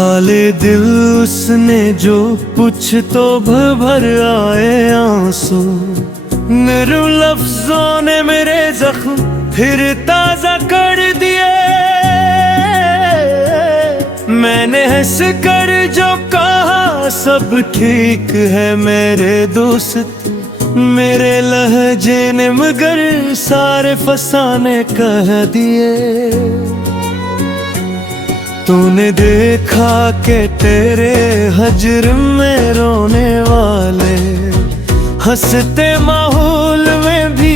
हाले दिल उसने जो कुछ तो भर भर आए आंसू। निरू लफ्जों ने मेरे जख्म फिर ताजा कर दिए। मैंने हंस कर जो कहा सब ठीक है मेरे दोस्त, मेरे लहजे ने मगर सारे फसाने कह दिए। तूने देखा कि तेरे हजर में रोने वाले हंसते माहौल में भी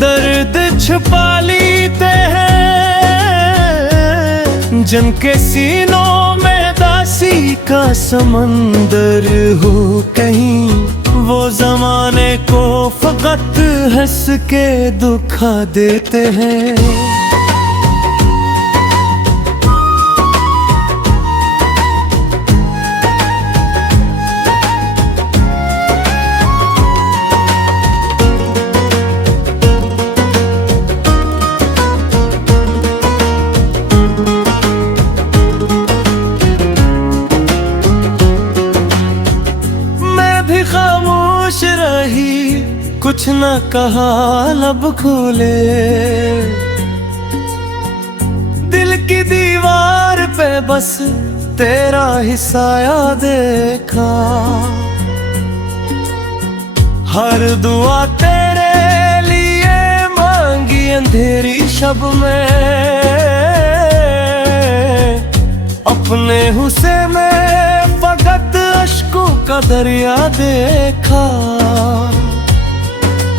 दर्द छुपा लेते हैं। जिनके सीनों में दासी का समंदर हो कहीं, वो जमाने को फकत हंस के दुखा देते हैं। खामोश रही, कुछ न कहा लब खोले। दिल की दीवार पे बस तेरा ही साया देखा। हर दुआ तेरे लिए मांगी अंधेरी शब में। अपने हुस्से में फकत अश्कों का दरिया देखा।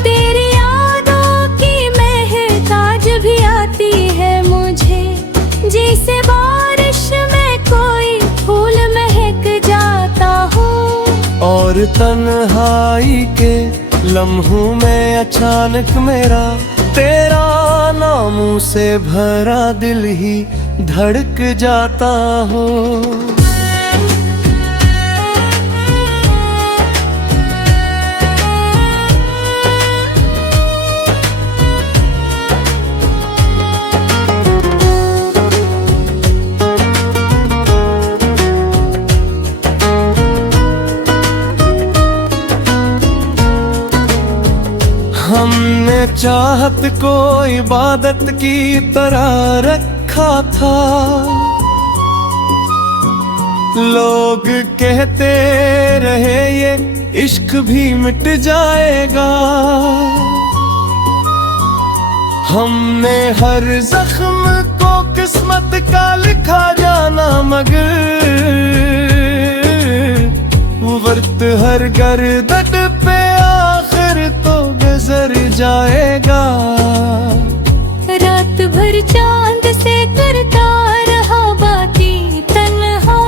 तेरी यादों की महताज भी आती है मुझे, जैसे बारिश में कोई फूल महक जाता हो। और तन्हाई के लम्हों में अचानक मेरा तेरा नाम से भरा दिल ही धड़क जाता हो। हमने चाहत को इबादत की तरह रखा था। लोग कहते रहे ये इश्क भी मिट जाएगा। हमने हर जख्म को किस्मत का लिखा जाना, मगर वो वक्त हर गर्दत पे आखिर तो गुजर जाएगा। रात भर चांद से करता रहा बातें तन्हा,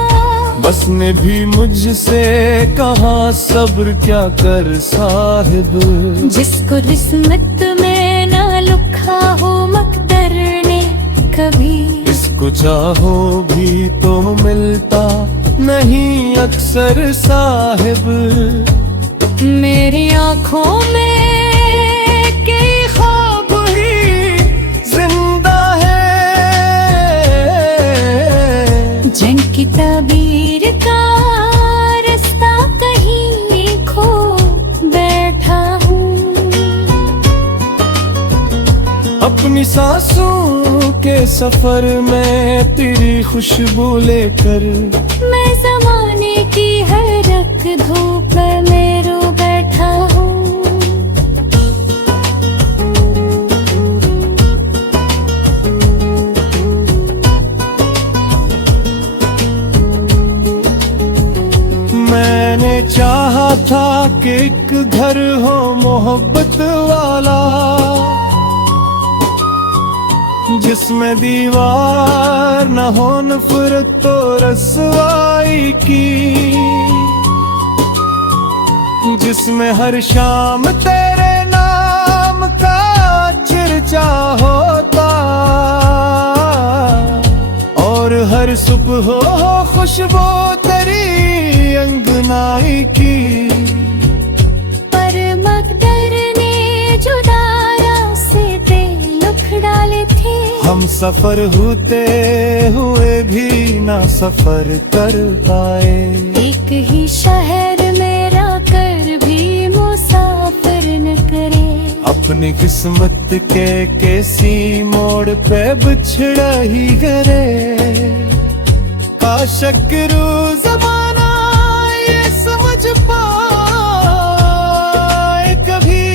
बसने भी मुझसे कहा सब्र क्या कर साहिब। जिसको किस्मत में ना लिखा हो मकदर ने कभी, इसको चाहो भी तो मिलता नहीं अक्सर साहिब। मेरी आँखों में कई ख्वाब ही जिंदा है, जिनकी ताबीर का रास्ता कहीं खो बैठा हूँ। अपनी सांसों के सफर में तेरी खुशबू लेकर मैं ज़माने की हर रख धूप में रो बैठा हूँ। मैंने चाहा था कि एक घर हो मोहब्बत वाला, जिसमें दीवार न हो नफरत तो रसवाई की। जिसमें हर शाम तेरे नाम का चर्चा होता, और हर सुबह हो खुशबू तेरी अंगनाई की। पर मकदर ने जुदा रास्ते लिख डाले थे। हम हम सफर होते हुए भी ना सफर कर पाए। एक ही शहर में रहकर भी मुसाफिर न करे। अपनी किस्मत के किसी मोड़ पे बिछड़ा ही करे। काशक रू ज़माना ये समझ पाए कभी।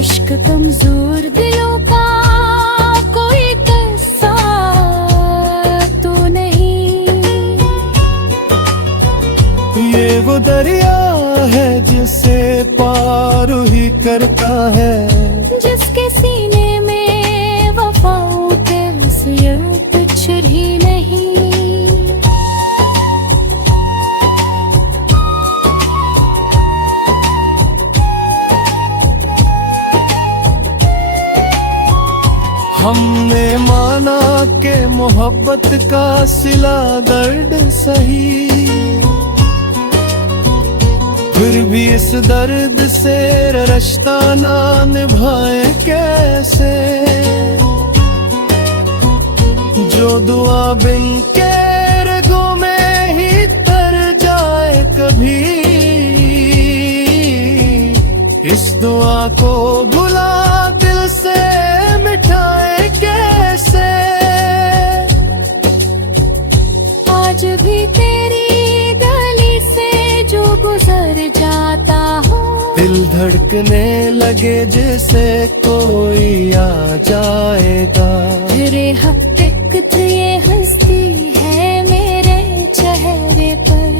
इश्क कमजोर दिलों का कोई किस्सा तो नहीं। ये वो दरिया है जिसे पार ही करता है। जिसके सीने में वफाओं के वसीयत कुछ ही नहीं। हमने माना के मोहब्बत का सिला दर्द सही। फिर भी इस दर्द से रिश्ता ना निभाए कैसे। जो दुआ बिन के रगों में ही तर जाए कभी। इस दुआ को भुला दिल से मिटाए कैसे। आज भी तेरी गली से जो गुजर जाता हूँ। दिल धड़कने लगे जैसे कोई आ जाएगा। तेरे हकीकत ये हंसती है मेरे चेहरे पर।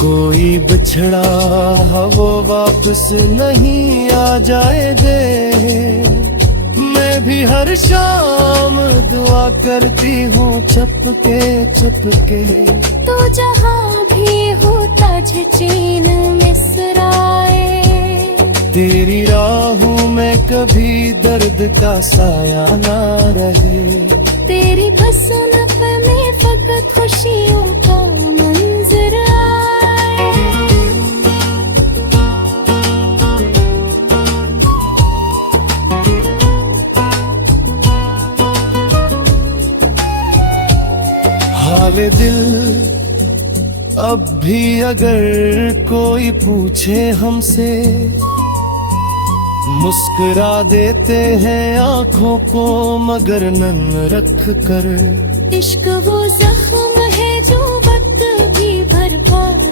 कोई बिछड़ा है वो वापस नहीं आ जाएगा। मैं भी हर शाम दुआ करती हूँ चपके चपके। तो जहाँ भी होता चीन मिसराए। तेरी राहों में कभी दर्द का साया ना रहे। तेरी पसंद में फकत खुशियों का मंजर आए। हाल दिल अब भी अगर कोई पूछे हमसे। मुस्कुरा देते हैं आंखों को मगर नम रख कर। इश्क वो जख्म है जो वक्त भी बर्बाद।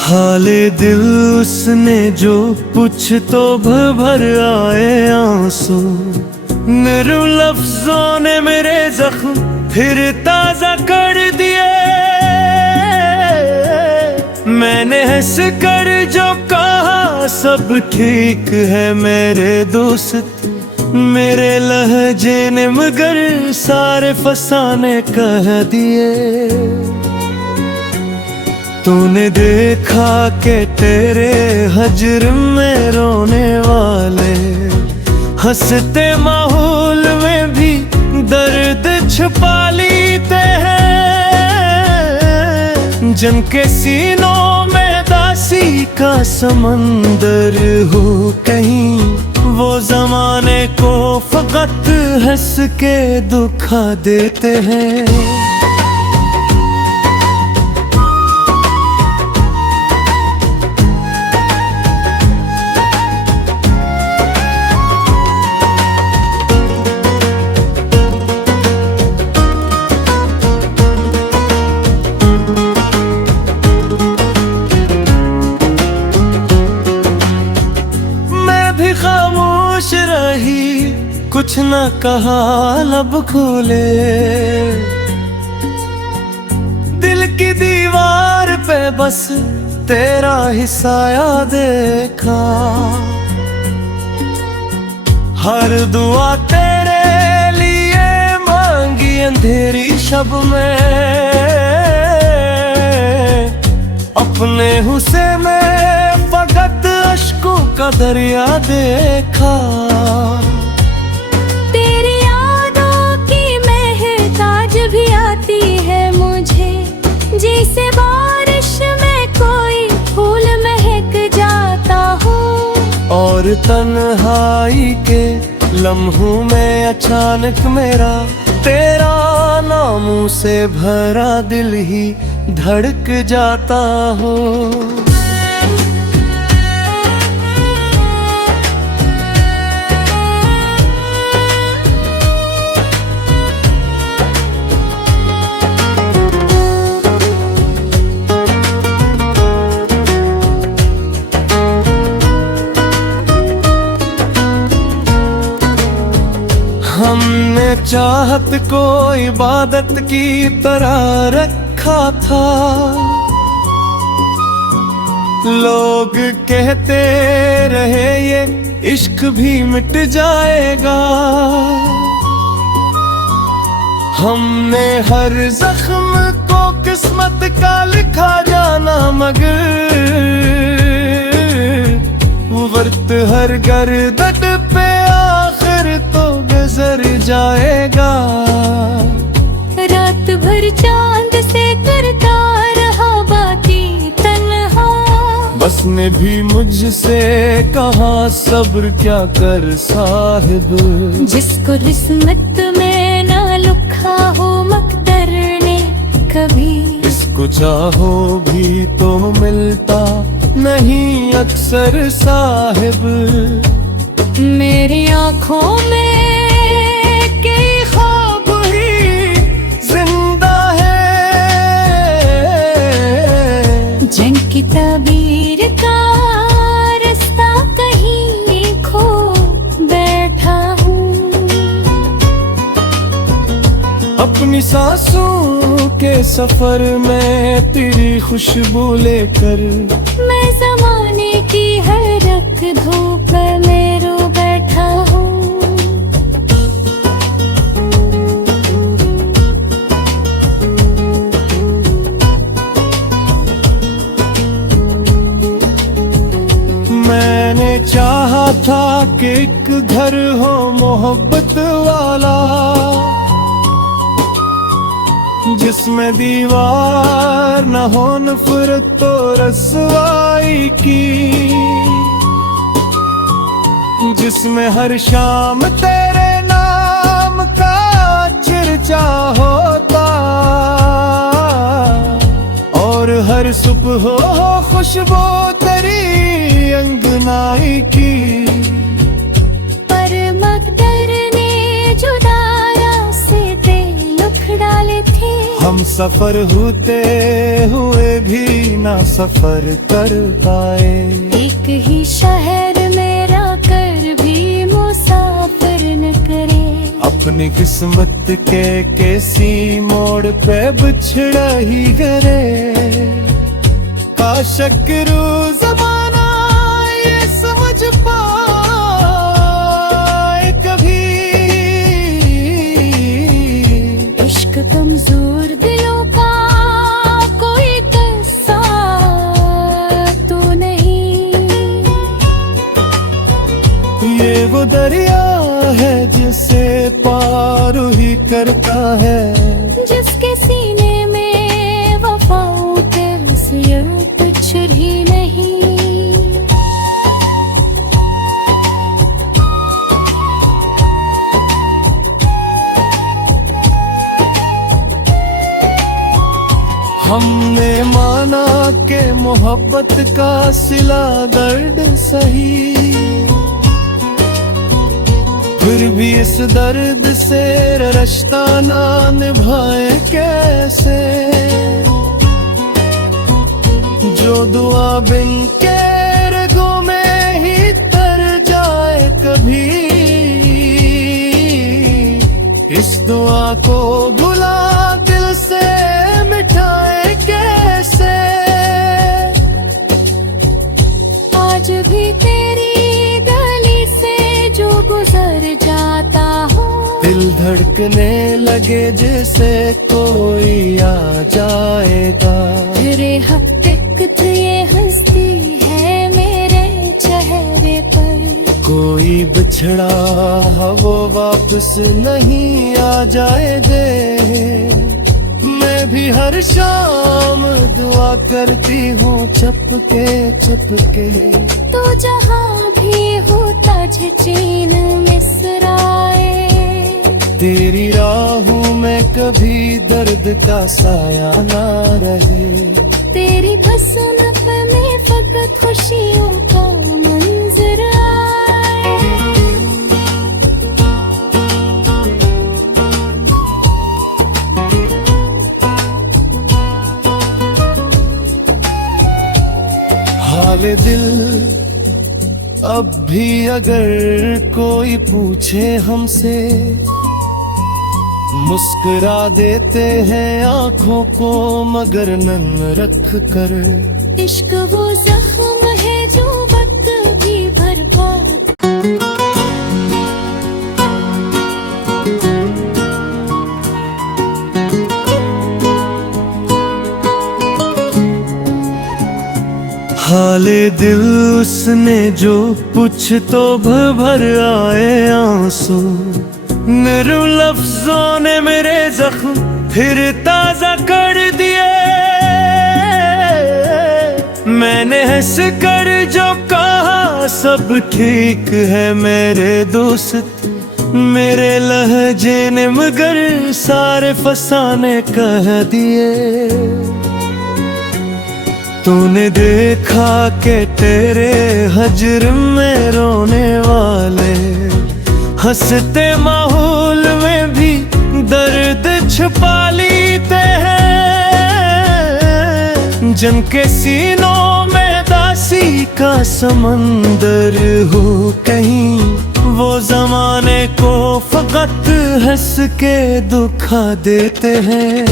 हाले दिल उसने जो पूछ तो भर आए आंसू। निरू लफ्जों ने मेरे जख्म फिर ताजा कर दिए। मैंने हंस कर जो कहा सब ठीक है मेरे दोस्त। मेरे लहजे ने मगर सारे फसाने कह दिए। तूने देखा के तेरे हजर में रोने वाले हंसते माहौल में भी दर्द छुपा लेते हैं। जिनके सीनों में दासी का समंदर हो कहीं। वो जमाने को फकत हंस के दुखा देते हैं। खामोश रही कुछ न कहा लब खोले। दिल की दीवार पे बस तेरा ही साया देखा। हर दुआ तेरे लिए मांगी अंधेरी शब में। अपने हुस्से में फकत अश्कों का दरिया देखा। तेरी यादों की महताज भी आती जैसे बारिश में कोई फूल महक जाता हो। और तन्हाई के लम्हों में अचानक मेरा तेरा नाम से भरा दिल ही धड़क जाता हो। हमने चाहत को इबादत की तरह रखा था। लोग कहते रहे ये इश्क भी मिट जाएगा। हमने हर जख्म को किस्मत का लिखा जाना, मगर वक्त हर गर्दत पे आखिर तो गुजर जाएगा। रात भर चांद से करता रहा बातें तन्हा, बसने भी मुझसे कहा सब्र क्या कर साहिब। जिसको किस्मत में ना लिखा हो मकदर ने कभी, इसको चाहो भी तो मिलता नहीं अक्सर साहिब। मेरी आँखों में कई ख्वाब ही जिंदा है, जिनकी तबीर का रास्ता कहीं खो बैठा हूँ। अपनी सांसों के सफर में तेरी खुशबू लेकर मैं ज़माने की हर रख धूप में रो बैठा हूँ। मैंने चाहा था कि एक घर हो मोहब्बत वाला, जिसमें दीवार न हो नफरत तो रसवाई की, जिसमें हर शाम तेरे नाम का चर्चा होता, और हर सुबह हो खुशबू तेरी अंगनाई की। पर मकदर ने जुदा रास्ते लिख डाले थे, हम सफर होते हुए भी ना सफर कर पाए। एक ही शहर में रहकर भी मुसाफिर न करे। अपनी किस्मत के किसी मोड़ पे बिछड़ा ही करे। काशक रू ज़माना ये समझ पाए कभी, इश्क कमजोर दिलों का कोई किस्सा तो नहीं। ये वो दरिया है जिसे पार ही करता है, जिसके सीने में वफाओं के वसीयत कुछ भी नहीं। हमने माना के मोहब्बत का सिला दर्द सही, फिर भी इस दर्द से रिश्ता ना निभाए कैसे। जो दुआ बिन के रगों में ही तर जाए कभी, इस दुआ को भुला दिल से मिटाए कैसे। आज भी तेरी गली से जो गुजर जाता हूँ, दिल धड़कने लगे जैसे कोई आ जाएगा। तेरे हकीकत ये हंसती है मेरे चेहरे पर। कोई बिछड़ा वो वापस नहीं आ जाए दे। मैं भी हर शाम दुआ करती हूँ चपके चपके। तो जहाँ भी होता चीन मिसराए, तेरी राहों में कभी दर्द का साया ना रहे। तेरी हसन पे में फकत खुशियों का मंजर आए। हाल दिल अब भी अगर कोई पूछे हमसे, मुस्कुरा देते हैं आंखों को मगर नम रख कर। इश्क वो जख्म है जो वक्त भी बर्बाद। हाले दिल उसने जो कुछ तो भर आए आंसू। निरू लफ्जों ने मेरे जख्म फिर ताजा कर दिए। मैंने हंस कर जो कहा सब ठीक है मेरे दोस्त, मेरे लहजे ने मगर सारे फसाने कह दिए। तूने देखा कि तेरे हजर में रोने वाले हंसते माहौल में भी दर्द छुपा लेते हैं। जिनके सीनों में दासी का समंदर हो कहीं, वो जमाने को फकत हंस के दुखा देते हैं।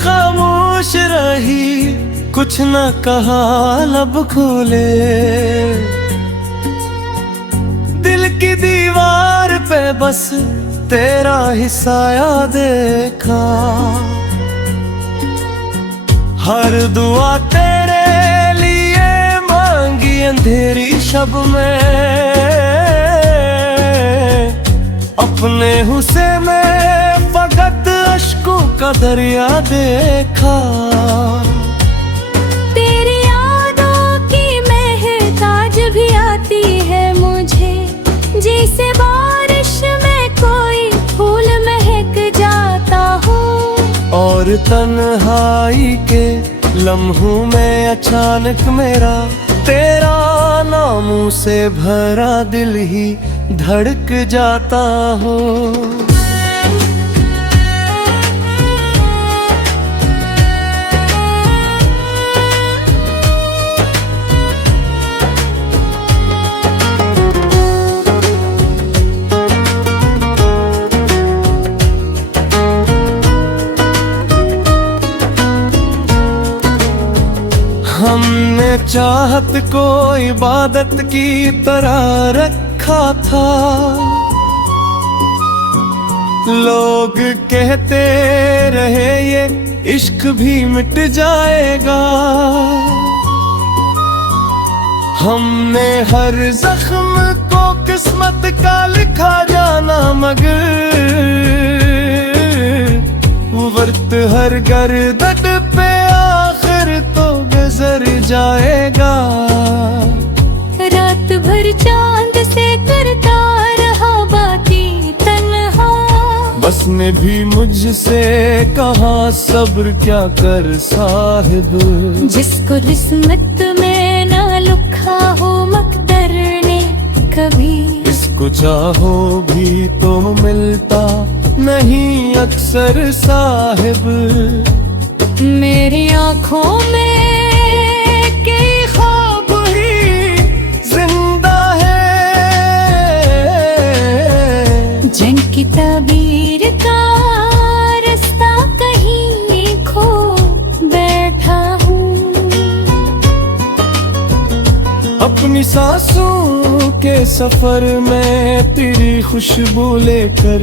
खामोश रही कुछ न कहा लब खोले। दिल की दीवार पे बस तेरा ही साया देखा। हर दुआ तेरे लिए मांगी अंधेरी शब में। अपने हुस्से में फकत अश्कों का दरिया देखा। तेरी यादों की महताज भी आती है मुझे, जैसे बारिश में कोई फूल महक जाता हो। और तन्हाई के लम्हों में अचानक मेरा तेरा नाम से भरा दिल ही धड़क जाता हो। हमने चाहत को इबादत की तरह रखा था। लोग कहते रहे ये इश्क भी मिट जाएगा। हमने हर जख्म को किस्मत का लिखा जाना मगर वक्त हर गर्दत पे आखिर तो गुजर जाएगा। रात भर चांद से करता रहा बातें तन्हा। बस ने भी मुझसे कहा सब्र क्या कर साहिब। जिसको किस्मत में ना लिखा हो मकदर ने कभी, इसको चाहो भी तो मिलता नहीं अक्सर साहिब। मेरी आँखों में कई ख्वाब ही जिंदा है। जिनकी तबीर का रास्ता कहीं खो बैठा हूँ। अपनी सांसों के सफर में तेरी खुशबू लेकर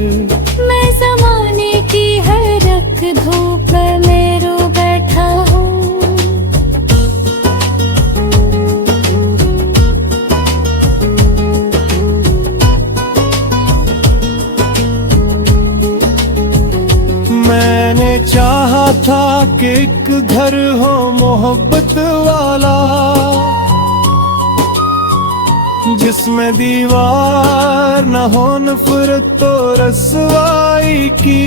मैं ज़माने की हर रख धूप में रो बैठा हूँ। मैंने चाहा था कि एक घर हो मोहब्बत वाला, जिसमें दीवार न हो नफरत तो रसवाई की,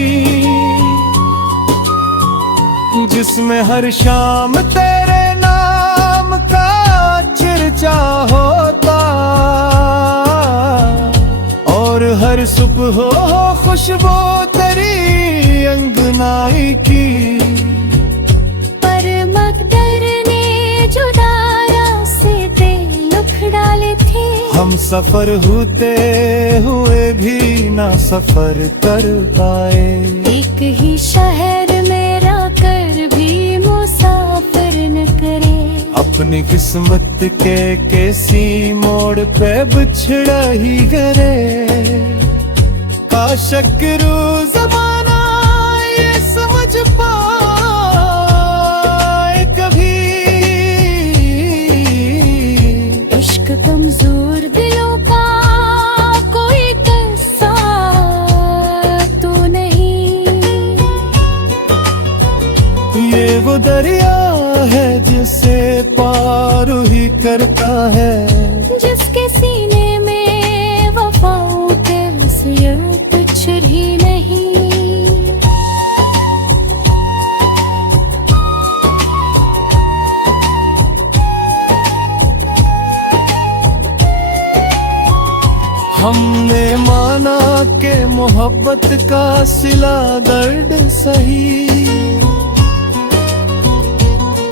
जिसमें हर शाम तेरे नाम का चर्चा होता और हर सुबह हो खुशबू तेरी अंगनाई की। पर मकदर ने जुदा रास्ते लिख डाले थे, हम सफर होते हुए भी ना सफर कर पाए। एक ही शहर में रहकर भी मुसाफिर न करे। अपनी किस्मत के किसी मोड़ पे बिछड़ा ही करे। काशक रू ज़माना ये समझ पाए कभी, इश्क कमजोर दिलों का कोई किस्सा तो नहीं। ये वो दरिया है जिसे पार ही करता है, जिसके सीने में वफाओं के वसीयत कुछ ही नहीं। हमने माना के मोहब्बत का सिला दर्द सही,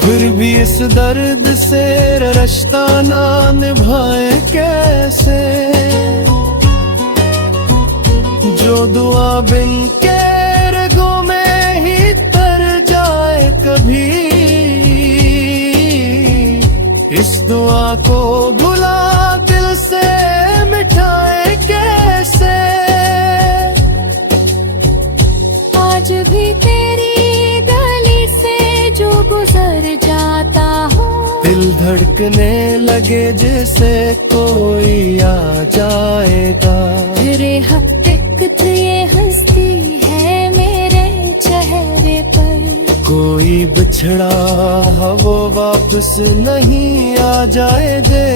फिर भी इस दर्द से रिश्ता ना निभाए कैसे। जो दुआ बिन के रगों में ही तर जाए कभी, इस दुआ को भुला दिल से मिटाए कैसे। आज भी तेरी गली से जो गुजर जाता हूँ, दिल धड़कने लगे जैसे कोई आ जाएगा। तेरे हक़ीक़त ये हंसती है मेरे चेहरे पर। कोई बिछड़ा वो वापस नहीं आ जाए दे।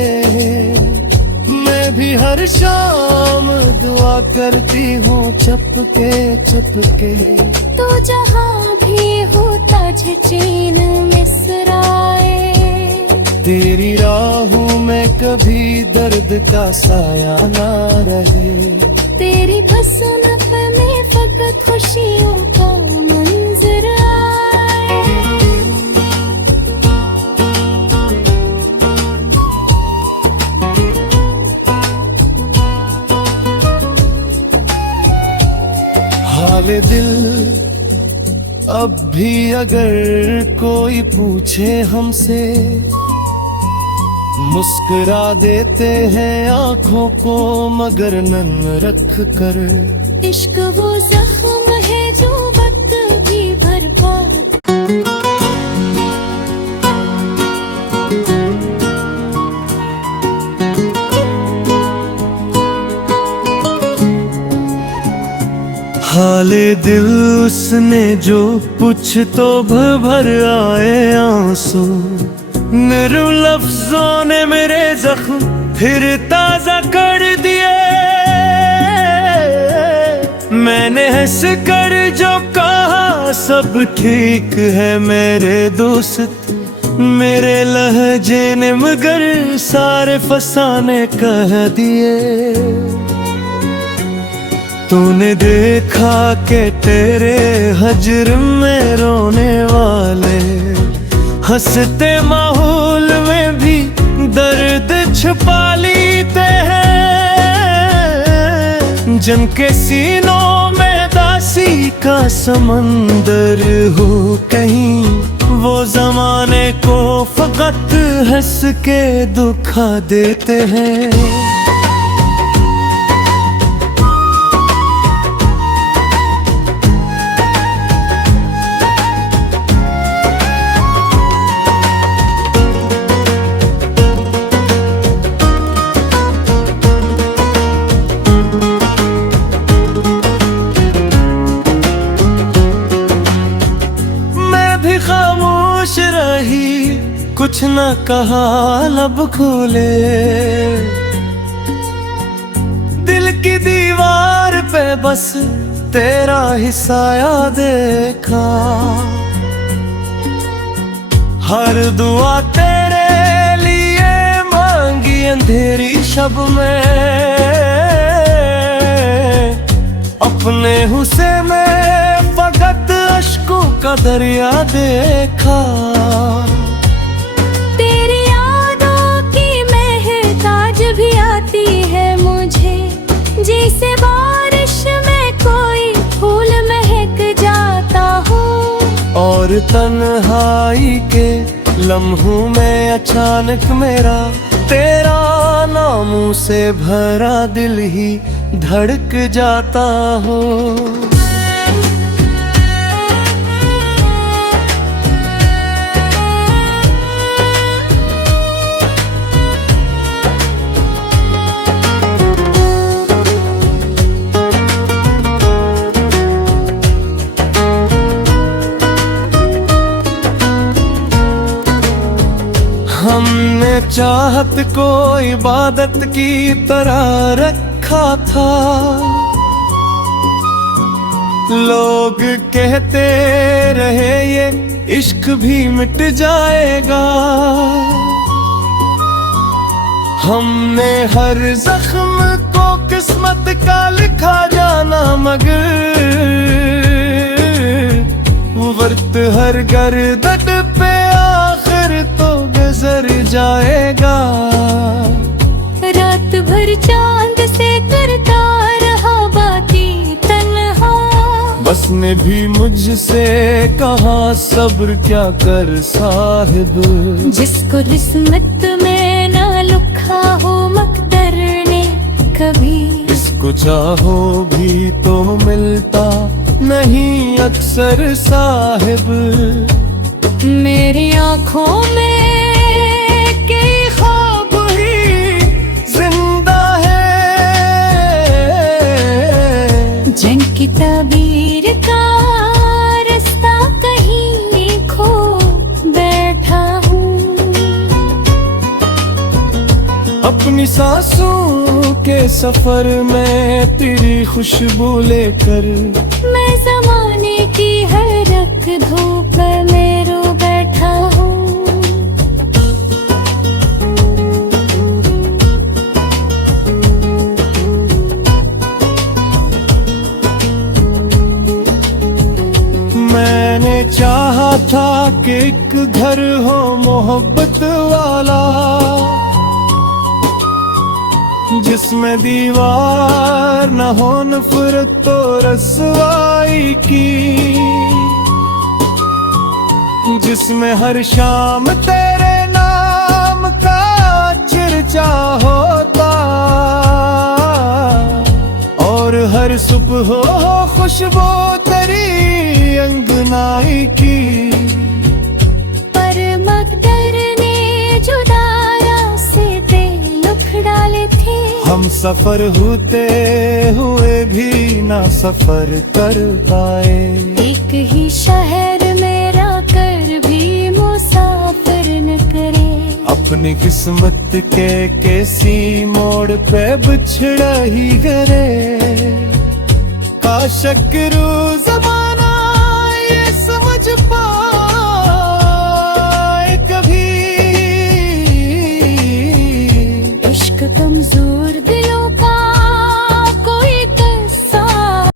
मैं भी हर शाम दुआ करती हूँ चपके चपके। तो जहाँ भी होता चैन मिसराए, तेरी राहों में कभी दर्द का साया ना रहे। तेरी पसंद में फकत खुशियों का मंजर आए। हाल दिल अब भी अगर कोई पूछे हमसे, मुस्कुरा देते हैं आंखों को मगर नम रख कर। इश्क वो जख्म है जो वक्त भी भरपा। हाले दिल उसने जो पूछ तो भर आए आंसू। निरू लफ्जों ने मेरे जख्म फिर ताजा कर दिए। मैंने हंस कर जो कहा सब ठीक है मेरे दोस्त, मेरे लहजे ने मगर सारे फसाने कह दिए। तूने देखा के तेरे हजर में रोने वाले हंसते माहौल में भी दर्द छुपा लेते हैं। जिनके सीनों में दासी का समंदर हो कहीं, वो जमाने को फकत हंस के दुखा देते हैं। रही, कुछ न कहा लब खोले। दिल की दीवार पे बस तेरा ही साया देखा। हर दुआ तेरे लिए मांगी अंधेरी शब में, अपने हुस्से में फकत अश्कों का दरिया देखा। तेरी यादों की महताज भी आती है मुझे, जैसे बारिश में कोई फूल महक जाता हो। और तन्हाई के लम्हों में अचानक मेरा तेरा नाम से भरा दिल ही धड़क जाता हो। हमने चाहत को इबादत की तरह रखा था। लोग कहते रहे ये इश्क भी मिट जाएगा। हमने हर जख्म को किस्मत का लिखा जाना, मगर वो वक्त हर गर्दत पे आखिर तो गुजर जाएगा। रात भर चांद से करता रहा बातें तन्हा, बस ने भी मुझसे कहा सब्र क्या कर साहिब। जिसको किस्मत में ना लिखा हो मकदर ने कभी, इसको चाहो भी तो मिलता नहीं अक्सर साहिब। मेरी आँखों में के ख्वाब ही जिंदा है, जिनकी तबीर का रास्ता कहीं खो बैठा हूँ। अपनी सांसों के सफर में तेरी खुशबू लेकर मैं ज़माने की हर रख धूप में रो बैठा हूँ। मैंने चाहा था कि एक घर हो मोहब्बत वाला, जिसमें दीवार न हो नफरत तो रसवाई की, जिसमें हर शाम तेरे नाम का चर्चा होता, और हर सुबह हो खुशबू तेरी अंगनाई की। पर मकदर ने जुदा रास्ते लुक डाले थे, हम सफर होते हुए भी ना सफर कर पाए। एक ही शहर में रहकर भी मुसाफिर न करे। अपनी किस्मत के किसी मोड़ पे बिछड़ा ही करे। काश ज़माना ये समझ पा